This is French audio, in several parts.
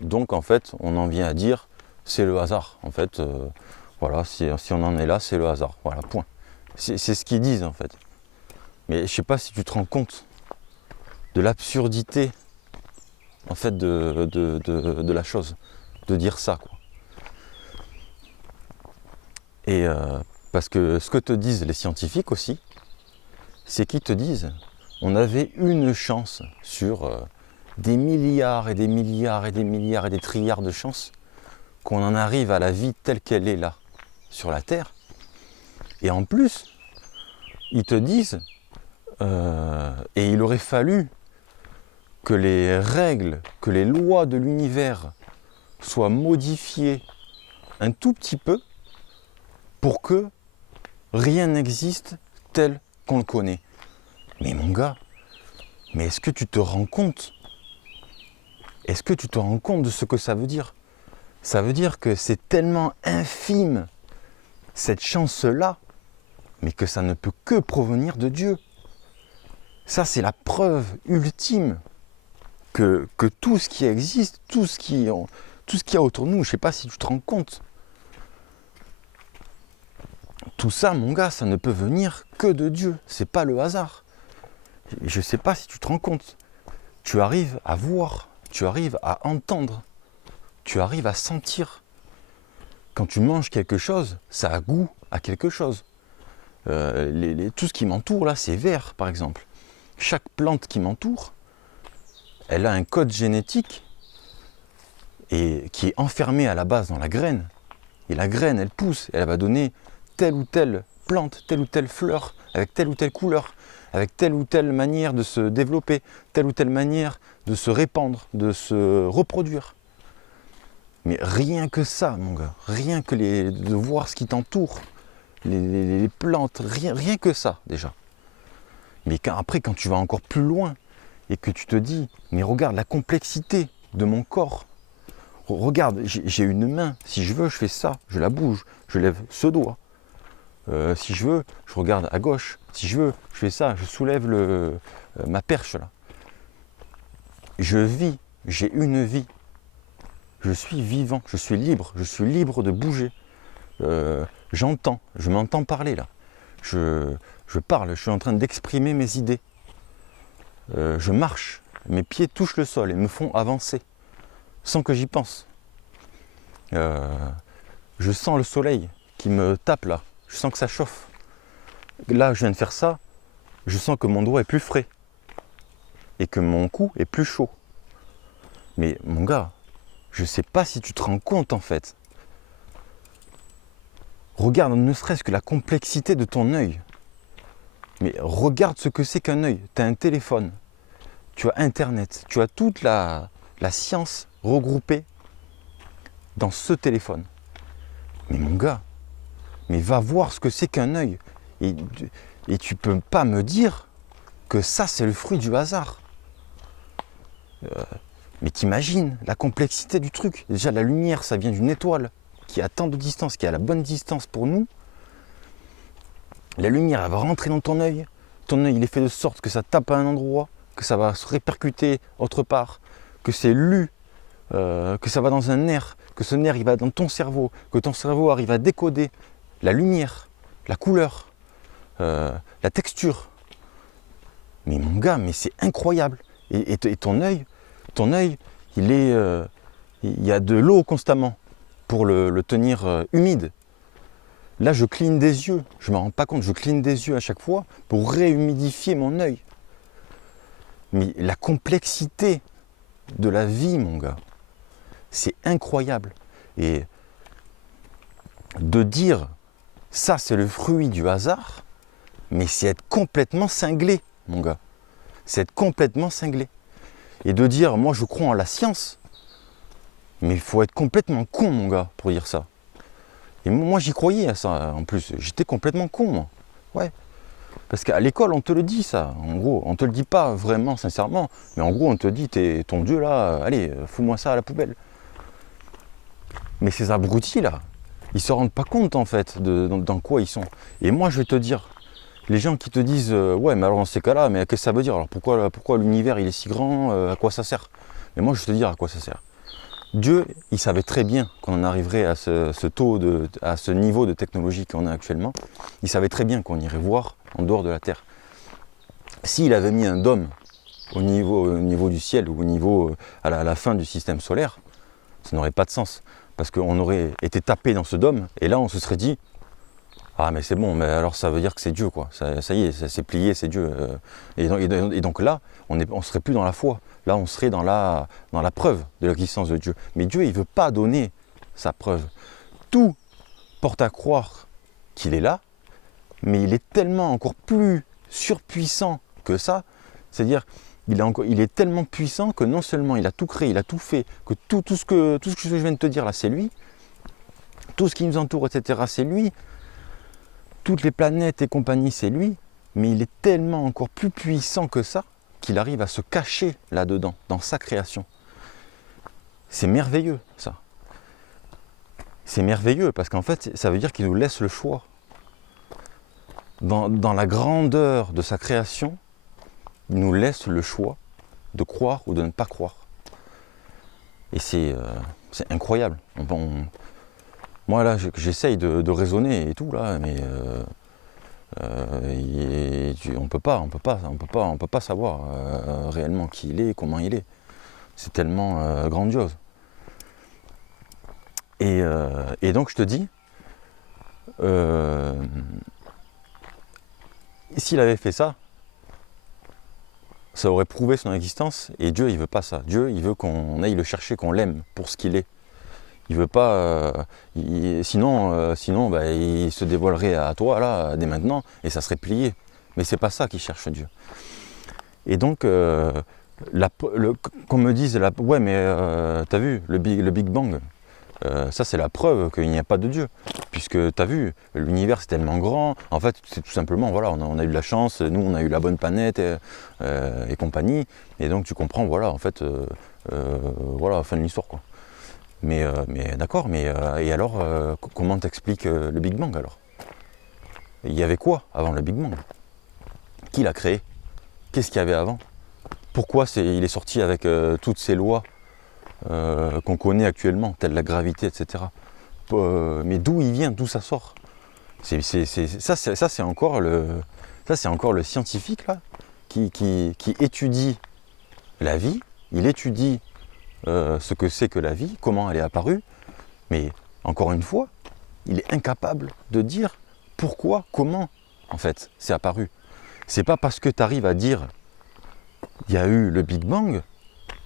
Donc en fait, on en vient à dire c'est le hasard. En fait, voilà, si on en est là, c'est le hasard. Voilà, point. C'est ce qu'ils disent en fait. Mais je ne sais pas si tu te rends compte de l'absurdité en fait de la chose, de dire ça, quoi. Et parce que ce que te disent les scientifiques aussi, c'est qu'ils te disent on avait une chance sur des milliards et des milliards et des milliards et des trilliards de chances qu'on en arrive à la vie telle qu'elle est là, sur la Terre. Et en plus, ils te disent, et il aurait fallu que les règles, que les lois de l'univers soient modifiées un tout petit peu pour que rien n'existe tel qu'on le connaît. Mais mon gars, mais est-ce que tu te rends compte? Est-ce que tu te rends compte de ce que ça veut dire? Ça veut dire que c'est tellement infime, cette chance-là, mais que ça ne peut que provenir de Dieu. Ça, c'est la preuve ultime que tout ce qui existe, tout ce qu'il y a autour de nous, je ne sais pas si tu te rends compte. Tout ça, mon gars, ça ne peut venir que de Dieu. C'est pas le hasard. Je ne sais pas si tu te rends compte. Tu arrives à voir, tu arrives à entendre, tu arrives à sentir. Quand tu manges quelque chose, ça a goût à quelque chose. Tout ce qui m'entoure là, c'est vert par exemple. Chaque plante qui m'entoure, elle a un code génétique et qui est enfermé à la base dans la graine. Et la graine, elle pousse, elle va donner telle ou telle plante, telle ou telle fleur, avec telle ou telle couleur, avec telle ou telle manière de se développer, telle ou telle manière de se répandre, de se reproduire. Mais rien que ça, mon gars, rien que de voir ce qui t'entoure, les plantes, rien que ça déjà. Mais après, quand tu vas encore plus loin et que tu te dis, mais regarde la complexité de mon corps, regarde, j'ai une main, si je veux, je fais ça, je la bouge, je lève ce doigt. Si je veux, je regarde à gauche, si je veux, je fais ça, je soulève ma perche là. Je vis, j'ai une vie. Je suis vivant, je suis libre de bouger. J'entends, je m'entends parler là. Je parle, je suis en train d'exprimer mes idées. Je marche, mes pieds touchent le sol et me font avancer, sans que j'y pense. Je sens le soleil qui me tape là, je sens que ça chauffe. Là, je viens de faire ça, je sens que mon doigt est plus frais et que mon cou est plus chaud. Mais mon gars, je ne sais pas si tu te rends compte en fait. Regarde ne serait-ce que la complexité de ton œil. Mais regarde ce que c'est qu'un œil. Tu as un téléphone, tu as Internet, tu as toute la science regroupée dans ce téléphone. Mais mon gars, mais va voir ce que c'est qu'un œil. Et tu peux pas me dire que ça c'est le fruit du hasard. Mais t'imagines la complexité du truc. Déjà la lumière, ça vient d'une étoile qui a tant de distance, qui a la bonne distance pour nous. La lumière, elle va rentrer dans ton œil. Ton œil, il est fait de sorte que ça tape à un endroit, que ça va se répercuter autre part, que c'est lu, que ça va dans un nerf, que ce nerf, il va dans ton cerveau, que ton cerveau arrive à décoder la lumière, la couleur, la texture. Mais mon gars, mais c'est incroyable. Et ton œil, il y a de l'eau constamment pour le tenir humide. Là, je cligne des yeux, je ne me rends pas compte, je cligne des yeux à chaque fois pour réhumidifier mon œil. Mais la complexité de la vie, mon gars, c'est incroyable. Et de dire ça, c'est le fruit du hasard, mais c'est être complètement cinglé, mon gars. C'est être complètement cinglé. Et de dire, moi, je crois en la science, mais il faut être complètement con, mon gars, pour dire ça. Et moi, j'y croyais à ça, en plus. J'étais complètement con, moi. Ouais. Parce qu'à l'école, on te le dit, ça. En gros, on te le dit pas vraiment, sincèrement. Mais en gros, on te dit, ton Dieu, là, allez, fous-moi ça à la poubelle. Mais ces abrutis, là, ils se rendent pas compte, en fait, dans quoi ils sont. Et moi, je vais te dire, les gens qui te disent, ouais, mais alors dans ces cas-là, mais qu'est-ce que ça veut dire? Alors pourquoi l'univers, il est si grand? À quoi ça sert? Mais moi, je vais te dire à quoi ça sert. Dieu, il savait très bien qu'on en arriverait à à ce niveau de technologie qu'on a actuellement. Il savait très bien qu'on irait voir en dehors de la Terre. S'il avait mis un dôme au niveau du ciel ou au niveau à la fin du système solaire, ça n'aurait pas de sens. Parce qu'on aurait été tapé dans ce dôme et là on se serait dit ah mais c'est bon, mais alors ça veut dire que c'est Dieu quoi. Ça y est, ça s'est plié, c'est Dieu. Et donc là, on ne serait plus dans la foi. Là, on serait dans la preuve de l'existence de Dieu. Mais Dieu, il ne veut pas donner sa preuve. Tout porte à croire qu'il est là, mais il est tellement encore plus surpuissant que ça. C'est-à-dire, il est tellement puissant que non seulement il a tout créé, il a tout fait, que tout ce que je viens de te dire là, c'est lui. Tout ce qui nous entoure, etc., c'est lui. Toutes les planètes et compagnie, c'est lui. Mais il est tellement encore plus puissant que ça qu'il arrive à se cacher là-dedans, dans sa création. C'est merveilleux, ça. C'est merveilleux parce qu'en fait, ça veut dire qu'il nous laisse le choix. Dans la grandeur de sa création, il nous laisse le choix de croire ou de ne pas croire. Et c'est incroyable. Moi là, j'essaye de raisonner et tout là, mais on peut pas savoir réellement qui il est, comment il est. C'est tellement grandiose. Et donc je te dis, s'il avait fait ça, ça aurait prouvé son existence. Et Dieu, il veut pas ça. Dieu, il veut qu'on aille le chercher, qu'on l'aime pour ce qu'il est. Il veut pas. Sinon, bah, il se dévoilerait à toi là dès maintenant et ça serait plié. Mais c'est pas ça qu'il cherche Dieu. Et donc, qu'on me dise, ouais, mais t'as vu le Big Bang, ça c'est la preuve qu'il n'y a pas de Dieu. Puisque t'as vu, l'univers c'est tellement grand. En fait, c'est tout simplement, voilà, on a eu de la chance, nous on a eu la bonne planète et compagnie. Et donc tu comprends, voilà, en fait, voilà, fin de l'histoire quoi. Mais d'accord, et alors, comment t'expliques le Big Bang alors? Il y avait quoi avant le Big Bang? Qui l'a créé? Qu'est-ce qu'il y avait avant? Pourquoi il est sorti avec toutes ces lois qu'on connaît actuellement, telles la gravité, etc. Mais d'où il vient, d'où ça sort? Ça c'est encore le scientifique là, qui étudie la vie, il étudie ce que c'est que la vie, comment elle est apparue, mais encore une fois, il est incapable de dire pourquoi, comment, en fait, c'est apparu. C'est pas parce que tu arrives à dire il y a eu le Big Bang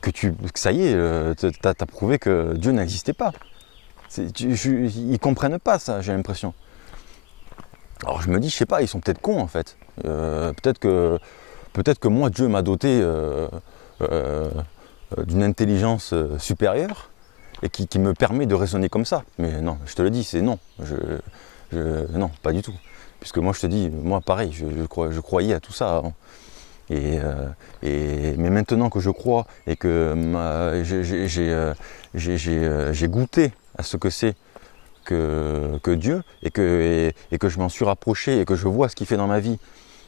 que ça y est, tu as prouvé que Dieu n'existait pas. Ils comprennent pas ça, j'ai l'impression. Alors je me dis, je sais pas, ils sont peut-être cons en fait. Peut-être que moi, Dieu m'a doté d'une intelligence supérieure et qui me permet de raisonner comme ça. Mais non, je te le dis, c'est non. Non, pas du tout. Puisque moi, je te dis, moi, pareil, je croyais à tout ça avant. Mais maintenant que je crois et que j'ai goûté à ce que c'est que Dieu et que je m'en suis rapproché et que je vois ce qu'il fait dans ma vie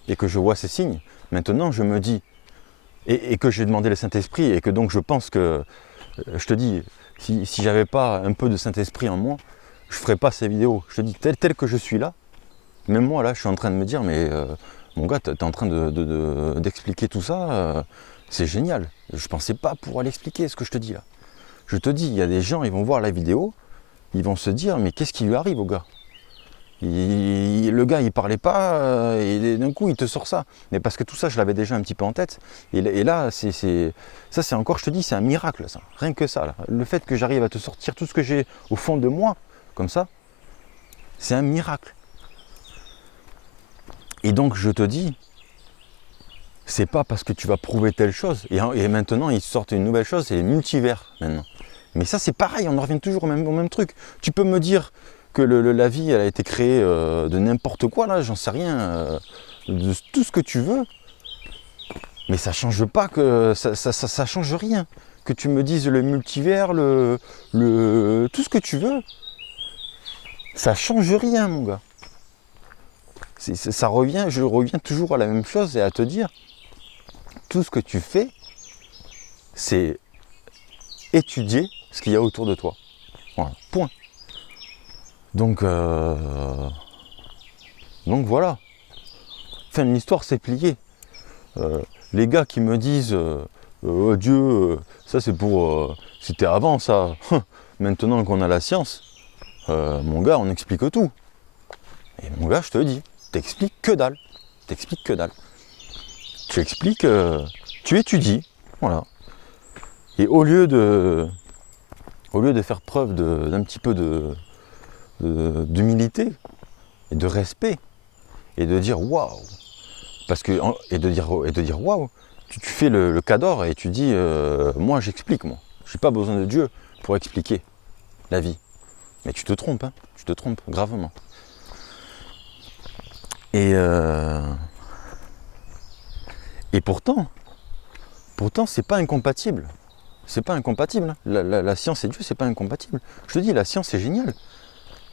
et que je vois ses signes, maintenant je me dis, et que j'ai demandé le Saint-Esprit et que donc je pense que, je te dis, si j'avais pas un peu de Saint-Esprit en moi, je ferais pas ces vidéos. Je te dis, tel que je suis là, même moi là, je suis en train de me dire, mais mon gars, tu es en train d'expliquer tout ça, c'est génial. Je pensais pas pouvoir l'expliquer ce que je te dis là. Je te dis, il y a des gens, ils vont voir la vidéo, ils vont se dire, mais qu'est-ce qui lui arrive au gars? Le gars, il parlait pas, et d'un coup, il te sort ça. Mais parce que tout ça, je l'avais déjà un petit peu en tête. Et là, ça, c'est encore, je te dis, c'est un miracle, ça. Rien que ça, là. Le fait que j'arrive à te sortir tout ce que j'ai au fond de moi, comme ça, c'est un miracle. Et donc, je te dis, c'est pas parce que tu vas prouver telle chose. Et maintenant, ils sortent une nouvelle chose, c'est les multivers, maintenant. Mais ça, c'est pareil, on en revient toujours au même truc. Tu peux me dire que la vie, elle a été créée de n'importe quoi, là, j'en sais rien, de tout ce que tu veux. Mais ça change pas que. Ça change rien. Que tu me dises le multivers, tout ce que tu veux. Ça change rien, mon gars. Je reviens toujours à la même chose et à te dire, tout ce que tu fais, c'est étudier ce qu'il y a autour de toi. Voilà, point. Donc voilà. Fin de l'histoire, c'est plié. Les gars qui me disent oh Dieu, ça c'est pour. C'était avant ça. Maintenant qu'on a la science, mon gars, on explique tout. Et mon gars, je te le dis, t'expliques que dalle. T'expliques que dalle. Tu expliques, tu étudies, voilà. Et au lieu de faire preuve d'un petit peu d'humilité et de respect, et de dire waouh, et de dire waouh, tu fais le cador et tu dis moi j'explique, moi. J'ai pas besoin de Dieu pour expliquer la vie. Mais tu te trompes, hein, tu te trompes gravement. Et pourtant, c'est pas incompatible. C'est pas incompatible. La science et Dieu, c'est pas incompatible. Je te dis, la science, c'est génial.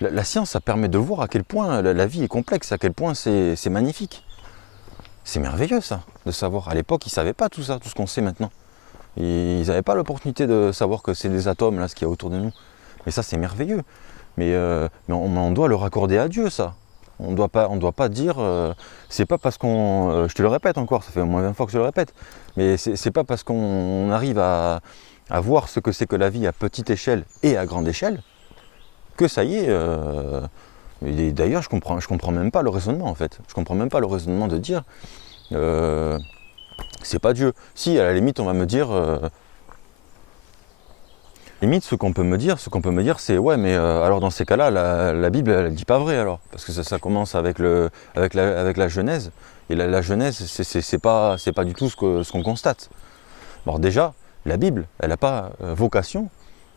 La science, ça permet de voir à quel point la vie est complexe, à quel point c'est magnifique. C'est merveilleux, ça, de savoir. À l'époque, ils ne savaient pas tout ça, tout ce qu'on sait maintenant. Ils n'avaient pas l'opportunité de savoir que c'est des atomes, là, ce qu'il y a autour de nous. Mais ça, c'est merveilleux. Mais on doit le raccorder à Dieu, ça. On ne doit pas dire, c'est pas parce qu'on, je te le répète encore, ça fait au moins 20 fois que je le répète, mais c'est pas parce qu'on arrive à voir ce que c'est que la vie à petite échelle et à grande échelle, que ça y est, et d'ailleurs je comprends même pas le raisonnement en fait, je comprends même pas le raisonnement de dire, c'est pas Dieu. Si à la limite on va me dire, limite, ce qu'on peut me dire, c'est ouais, mais alors dans ces cas-là, la Bible, elle dit pas vrai alors, parce que ça commence avec la Genèse, et la Genèse, c'est pas du tout ce qu'on constate. Alors déjà, la Bible, elle n'a pas vocation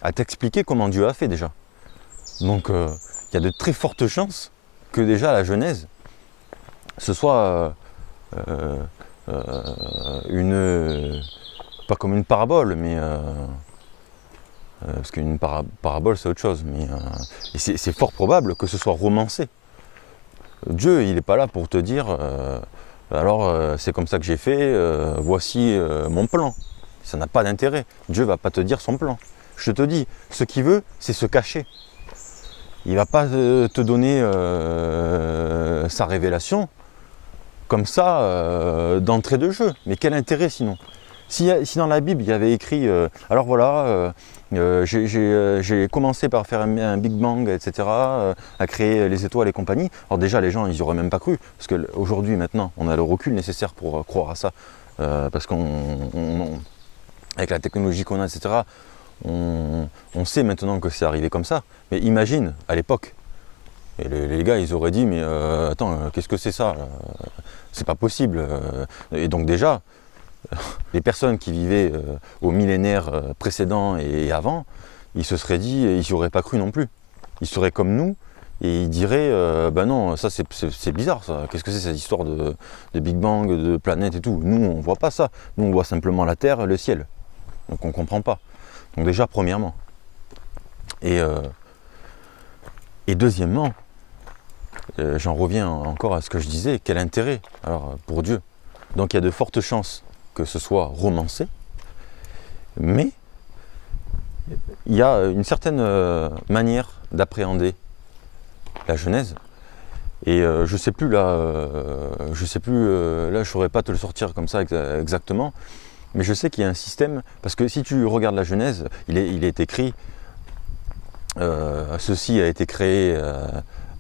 à t'expliquer comment Dieu a fait déjà. Donc il y a de très fortes chances que déjà la Genèse, ce soit pas comme une parabole, mais parce qu'une parabole c'est autre chose, mais et c'est fort probable que ce soit romancé. Dieu, il n'est pas là pour te dire alors c'est comme ça que j'ai fait, voici mon plan. Ça n'a pas d'intérêt. Dieu ne va pas te dire son plan. Je te dis, ce qu'il veut, c'est se cacher. Il ne va pas te donner sa révélation comme ça d'entrée de jeu. Mais quel intérêt sinon ? Si dans la Bible il y avait écrit alors voilà, j'ai commencé par faire un Big Bang, etc., à créer les étoiles et compagnie. Alors déjà les gens ils n'y auraient même pas cru, parce qu'aujourd'hui maintenant on a le recul nécessaire pour croire à ça, parce qu'avec la technologie qu'on a, etc., on sait maintenant que c'est arrivé comme ça. Mais imagine à l'époque, et les gars ils auraient dit mais attends, qu'est-ce que c'est ça c'est pas possible. Et donc déjà, les personnes qui vivaient au millénaire précédent et avant, ils se seraient dit, ils n'y auraient pas cru non plus. Ils seraient comme nous et ils diraient, ben non, ça c'est bizarre ça. Qu'est-ce que c'est cette histoire de Big Bang, de planète et tout. Nous on voit pas ça. Nous on voit simplement la Terre, le ciel. Donc on comprend pas. Donc déjà premièrement. Et deuxièmement, j'en reviens encore à ce que je disais, quel intérêt alors pour Dieu. Donc il y a de fortes chances que ce soit romancé, mais il y a une certaine manière d'appréhender la Genèse, et je sais plus là, là je saurais pas te le sortir comme ça exactement, mais je sais qu'il y a un système, parce que si tu regardes la Genèse, il est écrit, ceci a été créé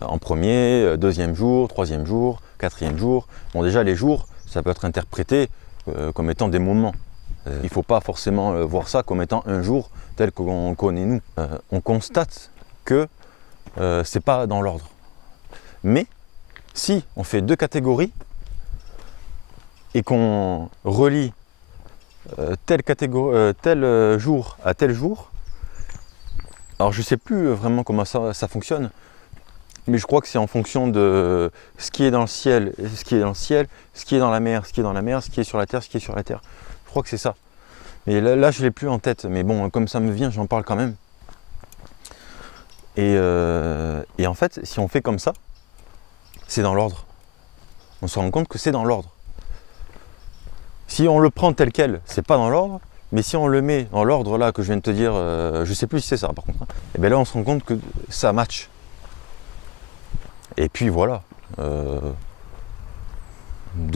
en premier, deuxième jour, troisième jour, quatrième jour. Bon déjà les jours, ça peut être interprété comme étant des moments. Il ne faut pas forcément voir ça comme étant un jour tel qu'on connaît nous. On constate que c'est pas dans l'ordre. Mais si on fait deux catégories et qu'on relie tel jour à tel jour, alors je ne sais plus vraiment comment ça fonctionne, mais je crois que c'est en fonction de ce qui est dans le ciel, ce qui est dans le ciel, ce qui est dans la mer, ce qui est dans la mer, ce qui est sur la terre, ce qui est sur la terre. Je crois que c'est ça. Mais là je ne l'ai plus en tête, mais bon, comme ça me vient, j'en parle quand même. Et en fait, si on fait comme ça, c'est dans l'ordre. On se rend compte que c'est dans l'ordre. Si on le prend tel quel, c'est pas dans l'ordre, Mais si on le met dans l'ordre là que je viens de te dire, je sais plus si c'est ça par contre, hein, et bien là on se rend compte que ça match. Et puis voilà, de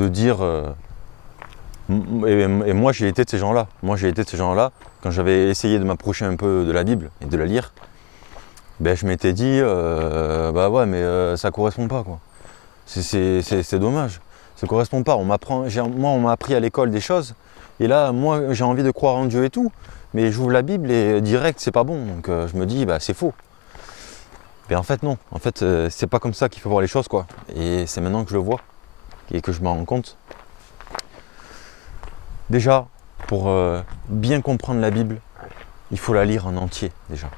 dire, et moi j'ai été de ces gens-là. Moi j'ai été de ces gens-là quand j'avais essayé de m'approcher un peu de la Bible et de la lire. Ben je m'étais dit, bah ouais mais ça correspond pas quoi. C'est dommage, ça correspond pas. Moi on m'a appris à l'école des choses. Et là, moi, j'ai envie de croire en Dieu et tout, mais j'ouvre la Bible et direct, c'est pas bon. Donc je me dis, bah c'est faux. Mais en fait, non. En fait, c'est pas comme ça qu'il faut voir les choses, quoi. Et c'est maintenant que je le vois et que je m'en rends compte. Déjà, pour bien comprendre la Bible, il faut la lire en entier, déjà.